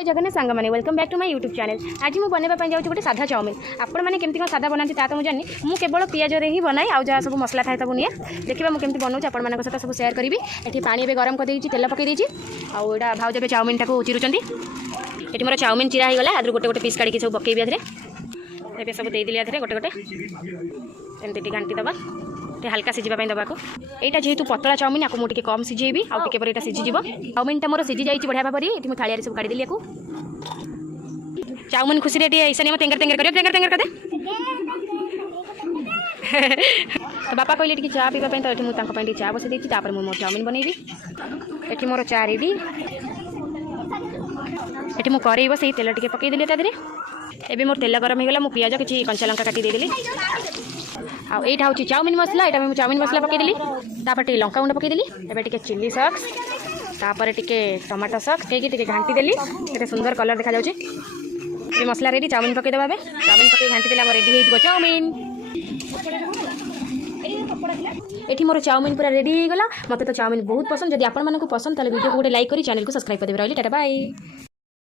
जय जगन्नाथ सांग मैंने welcome back to my YouTube channel. आज मुझे बनवाई जाऊँ गोटे साधा चाउमिन। आपण मैंने केमती साधा बनाती तो मुझे जानी मुझे केवल पियाज ही बनाए आउ जहाँ सब मसला थाए सब निए देखिए मुझे केमती बनाऊँ आपण मान सहित सब सेयार करी। ये पानी ए गरम कर तेल पकई आउटा भाउज ए चाउमिन टाक चिरुँच। ये मोर चाउमिन चिरा होगा आदि गोटे गोटे पीस काढ़ी सब पकईबी ए सब देदेली आधे गोटे गोटे एमती घाटी दबा हल्का सिझापी दबा को। यहाँ जेहेतु पतला चाउमिन आपको मुझे कम सिझेबी आगे सिझीज चाउमिन मोर सिझी जाइए बढ़िया भाव में। ये थाली सब काढ़ीदेली या चाउमिन खुशी ईसा नहीं तेंगर तेंगर कर तेंगर तेंगर कर तो बापा कहले टी चा पीवाई तो ये मुझे चा बसई देती मुझे मोर चाउमिन बनईबी। ये मोर चा रेडी ये मुझे करेई बस तेल टे पकईदेली तादे एवं मोर तेल गरम होगा मुझे पियाज किसी कंचा लंका काटी देदेली। आईटा हूँ चाउमिन मसला यहाँ मुझे चाउमिन मसला पकईदेली टे लंका गुंड पकईदेली एवं टे चिली सॉस तापर टे टमाटो सॉस देके घाटी देली ये सुंदर कलर देखा जाऊँगी। ये मसला रेडी चाउमिन पकईदेवा चाउमिन पकई घाटी देला रेडी हो चाउमिन। ये मोर चाउमिन पूरा रेडी होगा। मत तो चाउमिन बहुत पसंद। जदि आपण मानक पसंद तो वीडियो को गोटे लाइक करी चैनल को सब्सक्राइब कर देवे। रही टाटा बाय।